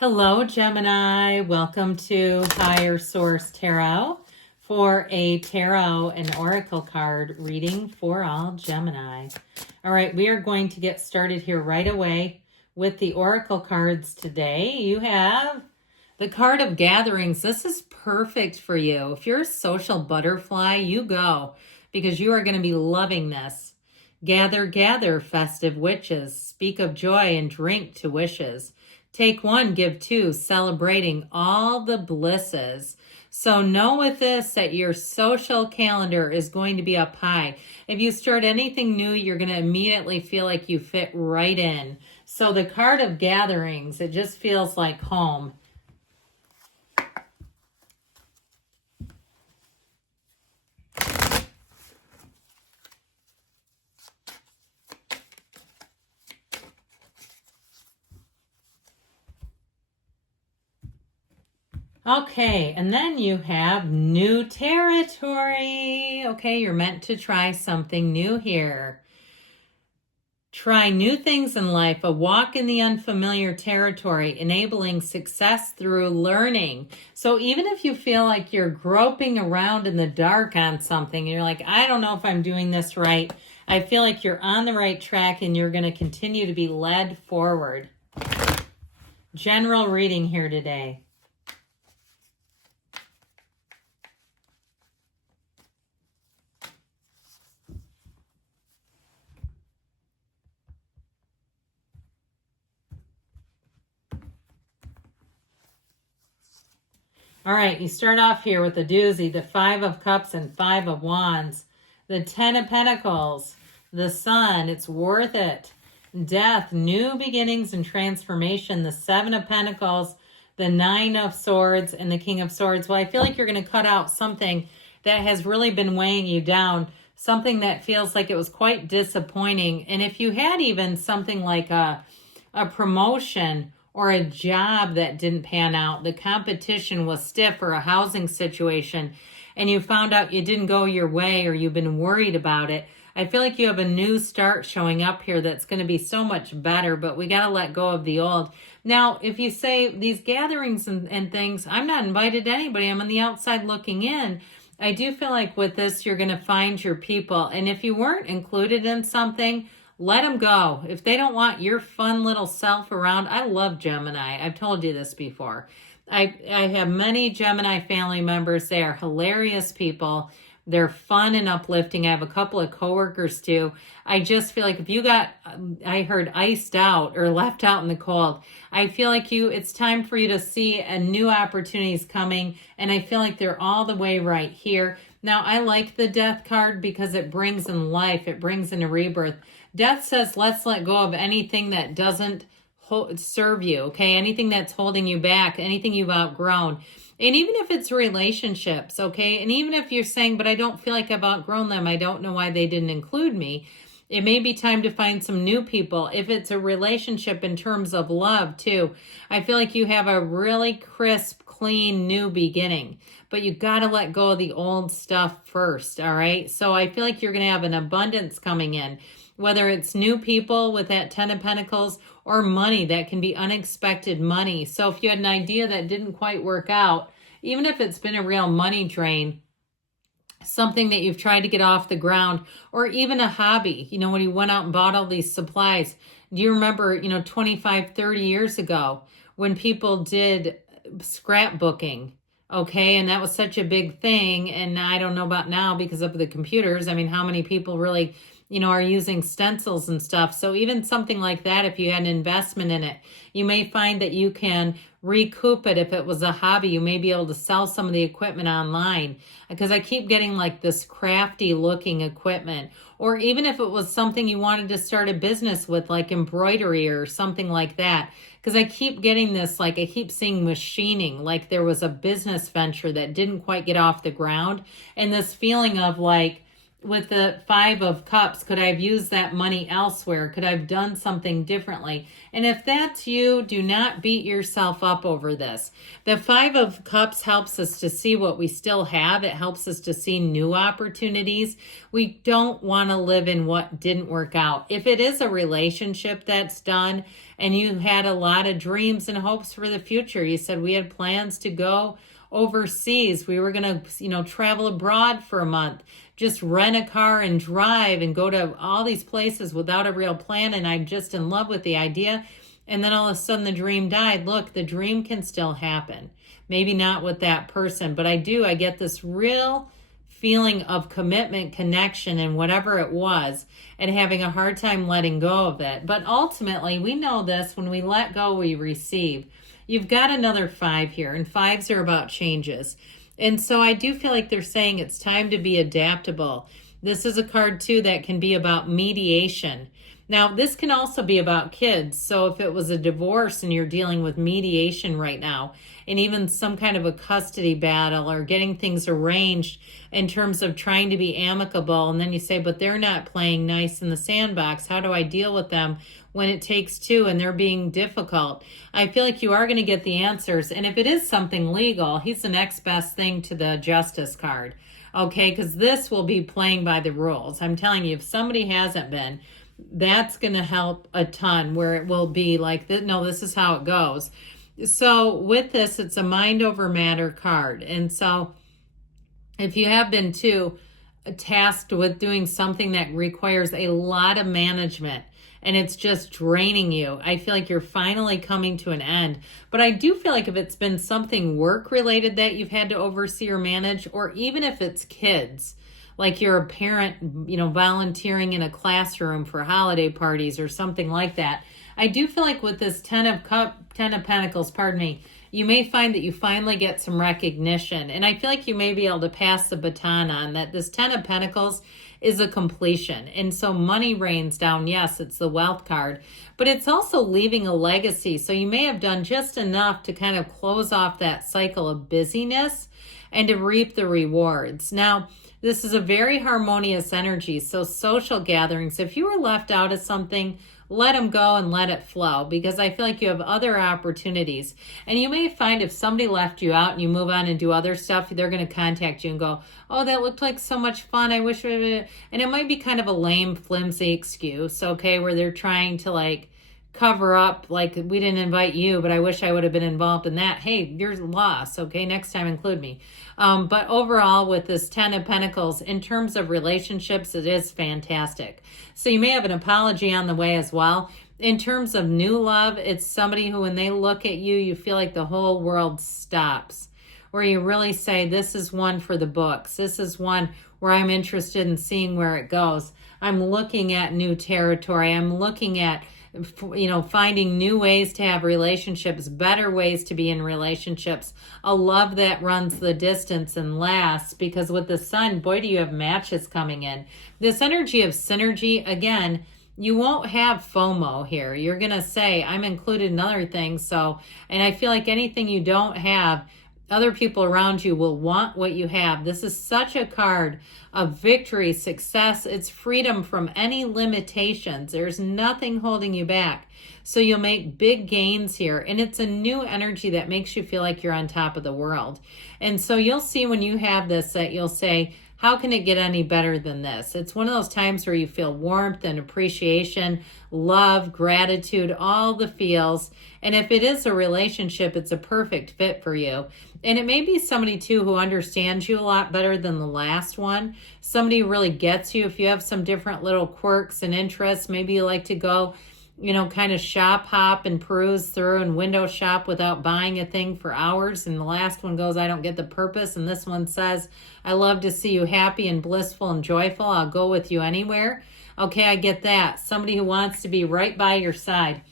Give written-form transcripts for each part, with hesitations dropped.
Hello, Gemini. Welcome to Higher Source Tarot for a tarot and oracle card reading for all Gemini. All right, we are going to get started here right away with the oracle cards today. You have the card of gatherings. This is perfect for you. If you're a social butterfly, you go because you are going to be loving this. Gather, gather, festive witches. Speak of joy and drink to wishes. Take one, give two, celebrating all the blisses. So know with this that your social calendar is going to be up high. If you start anything new, you're going to immediately feel like you fit right in. So the card of gatherings, it just feels like home. Okay, and then you have new territory. Okay, you're meant to try something new here. Try new things in life, a walk in the unfamiliar territory, enabling success through learning. So even if you feel like you're groping around in the dark on something, and you're like, I don't know if I'm doing this right, I feel like you're on the right track and you're going to continue to be led forward. General reading here today. All right, you start off here with the doozy, the 5 of Cups and 5 of Wands, the 10 of Pentacles, the Sun, it's worth it, Death, new beginnings and transformation, the 7 of Pentacles, the 9 of Swords, and the King of Swords. Well, I feel like you're going to cut out something that has really been weighing you down, something that feels like it was quite disappointing. And if you had even something like a promotion or a job that didn't pan out, the competition was stiff, or a housing situation, and you found out it didn't go your way or you've been worried about it, I feel like you have a new start showing up here that's going to be so much better, but we got to let go of the old. Now, if you say these gatherings and things, I'm not invited to anybody, I'm on the outside looking in, I do feel like with this, you're going to find your people. And if you weren't included in something, let them go. If they don't want your fun little self around, I love Gemini. I've told you this before. I have many Gemini family members. They are hilarious people. They're fun and uplifting. I have a couple of coworkers too. I just feel like if you got, I heard, iced out or left out in the cold, I feel like it's time for you to see a new opportunities coming. And I feel like they're all the way right here. Now, I like the Death card because it brings in life. It brings in a rebirth. Death says, let's let go of anything that doesn't serve you, okay? Anything that's holding you back, anything you've outgrown. And even if it's relationships, okay? And even if you're saying, but I don't feel like I've outgrown them, I don't know why they didn't include me, it may be time to find some new people. If it's a relationship in terms of love too, I feel like you have a really crisp, clean, new beginning. But you got to let go of the old stuff first, all right? So I feel like you're going to have an abundance coming in, whether it's new people with that 10 of Pentacles or money that can be unexpected money. So if you had an idea that didn't quite work out, even if it's been a real money drain, something that you've tried to get off the ground, or even a hobby, when you went out and bought all these supplies. Do you remember, 25, 30 years ago when people did scrapbooking? Okay, and that was such a big thing. And I don't know about now because of the computers. I mean, how many people really are using stencils and stuff. So even something like that, if you had an investment in it, you may find that you can recoup it. If it was a hobby, you may be able to sell some of the equipment online, because I keep getting like this crafty looking equipment. Or even if it was something you wanted to start a business with, like embroidery or something like that, because I keep getting this, like I keep seeing machining, like there was a business venture that didn't quite get off the ground, and this feeling of like, with the Five of Cups, could I have used that money elsewhere? Could I have done something differently? And if that's you, do not beat yourself up over this. The Five of Cups helps us to see what we still have. It helps us to see new opportunities. We don't want to live in what didn't work out. If it is a relationship that's done and you had a lot of dreams and hopes for the future, you said we had plans to go overseas, we were going to, travel abroad for a month, just rent a car and drive and go to all these places without a real plan, and I'm just in love with the idea, and then all of a sudden the dream died. Look, the dream can still happen. Maybe not with that person, but I get this real feeling of commitment, connection, and whatever it was, and having a hard time letting go of it. But ultimately, we know this, when we let go, we receive. You've got another 5 here, and 5s are about changes. And so I do feel like they're saying it's time to be adaptable. This is a card, too, that can be about mediation. Now, this can also be about kids. So if it was a divorce and you're dealing with mediation right now, and even some kind of a custody battle or getting things arranged in terms of trying to be amicable, and then you say, but they're not playing nice in the sandbox. How do I deal with them when it takes two and they're being difficult? I feel like you are going to get the answers. And if it is something legal, he's the next best thing to the Justice card. Okay, because this will be playing by the rules. I'm telling you, if somebody hasn't been, that's going to help a ton, where it will be like, no, this is how it goes. So with this, it's a mind over matter card. And so if you have been too tasked with doing something that requires a lot of management and it's just draining you, I feel like you're finally coming to an end. But I do feel like if it's been something work related that you've had to oversee or manage, or even if it's kids, like you're a parent, volunteering in a classroom for holiday parties or something like that, I do feel like with this Ten of Pentacles, you may find that you finally get some recognition. And I feel like you may be able to pass the baton on that. This Ten of Pentacles is a completion. And so money rains down. Yes, it's the wealth card, but it's also leaving a legacy. So you may have done just enough to kind of close off that cycle of busyness and to reap the rewards. Now, this is a very harmonious energy. So social gatherings, if you were left out of something, let them go and let it flow, because I feel like you have other opportunities. And you may find if somebody left you out and you move on and do other stuff, they're going to contact you and go, oh, that looked like so much fun. I wish we. And it might be kind of a lame, flimsy excuse, okay, where they're trying to cover up, like, we didn't invite you, but I wish I would have been involved in that. Hey, you're lost. Okay, next time include me. But overall, with this Ten of Pentacles, in terms of relationships, it is fantastic. So you may have an apology on the way as well. In terms of new love, it's somebody who, when they look at you, you feel like the whole world stops. Where you really say, this is one for the books. This is one where I'm interested in seeing where it goes. I'm looking at new territory. I'm looking at finding new ways to have relationships, better ways to be in relationships, a love that runs the distance and lasts, because with the Sun, boy, do you have matches coming in. This energy of synergy, again, you won't have FOMO here. You're going to say, I'm included in other things. And I feel like anything you don't have, other people around you will want what you have. This is such a card of victory, success. It's freedom from any limitations. There's nothing holding you back. So you'll make big gains here. And it's a new energy that makes you feel like you're on top of the world. And so you'll see when you have this that you'll say, how can it get any better than this? It's one of those times where you feel warmth and appreciation, love, gratitude, all the feels. And if it is a relationship, it's a perfect fit for you. And it may be somebody, too, who understands you a lot better than the last one. Somebody who really gets you. If you have some different little quirks and interests, maybe you like to go, kind of shop, hop, and peruse through and window shop without buying a thing for hours. And the last one goes, I don't get the purpose. And this one says, I love to see you happy and blissful and joyful. I'll go with you anywhere. Okay, I get that. Somebody who wants to be right by your side.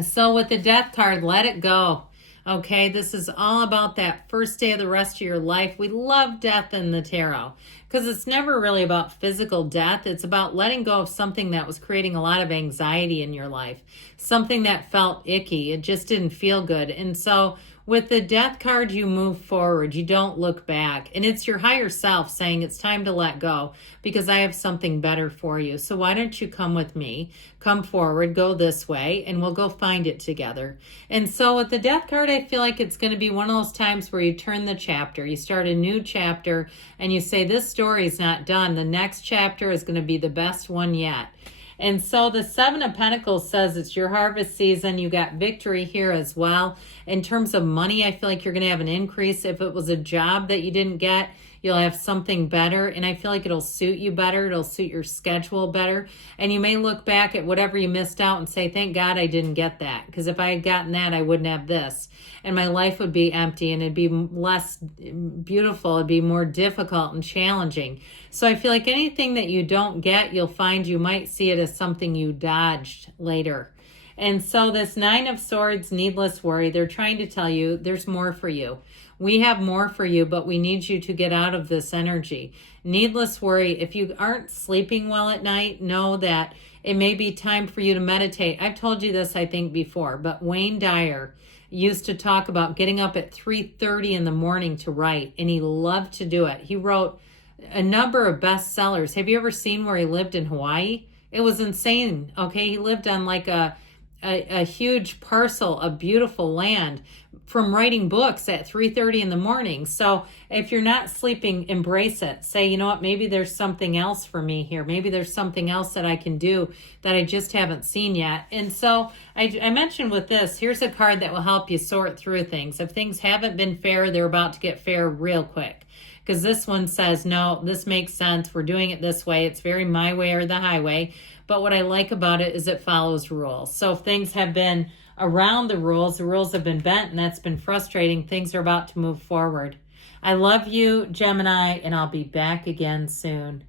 So with the Death card, let it go. Okay, this is all about that first day of the rest of your life. We love death in the tarot because it's never really about physical death. It's about letting go of something that was creating a lot of anxiety in your life, something that felt icky. It just didn't feel good. And so With the Death card, you move forward. You don't look back. And it's your higher self saying it's time to let go because I have something better for you. So why don't you come with me? Come forward, go this way, and we'll go find it together. And so with the Death card, I feel like it's going to be one of those times where you turn the chapter. You start a new chapter and you say, this story is not done. The next chapter is going to be the best one yet. And so the Seven of Pentacles says it's your harvest season. You got victory here as well. In terms of money, I feel like you're going to have an increase. If it was a job that you didn't get, you'll have something better. And I feel like it'll suit you better. It'll suit your schedule better. And you may look back at whatever you missed out and say, thank God I didn't get that. Because if I had gotten that, I wouldn't have this. And my life would be empty and it'd be less beautiful. It'd be more difficult and challenging. So I feel like anything that you don't get, you'll find you might see it as something you dodged later. And so this Nine of Swords, needless worry, they're trying to tell you there's more for you. We have more for you, but we need you to get out of this energy. Needless worry, if you aren't sleeping well at night, know that it may be time for you to meditate. I've told you this, I think, before, but Wayne Dyer used to talk about getting up at 3:30 in the morning to write, and he loved to do it. He wrote a number of bestsellers. Have you ever seen where he lived in Hawaii? It was insane, okay? He lived on like a huge parcel of beautiful land from writing books at 3:30 in the morning. So if you're not sleeping, embrace it. Say, you know what, maybe there's something else for me here. Maybe there's something else that I can do that I just haven't seen yet. And so I mentioned with this, here's a card that will help you sort through things. If things haven't been fair, they're about to get fair real quick. Because this one says, no, this makes sense. We're doing it this way. It's very my way or the highway. But what I like about it is it follows rules. So if things have been around the rules have been bent, and that's been frustrating. Things are about to move forward. I love you, Gemini, and I'll be back again soon.